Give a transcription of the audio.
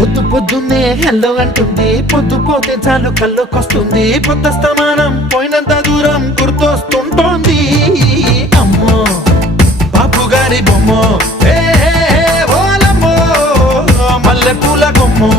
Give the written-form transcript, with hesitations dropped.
పొద్దు పొద్దున్నే హెల్లో అంటుంది, పొద్దు పోతే చాలు కళ్ళొకొస్తుంది, పొద్దస్తమానం పోయినంత దూరం గుర్తొస్తుంటోంది. అమ్మో బాపు గారి బొమ్మో, ఓలమ్మో మల్లె పూల కొమ్మో.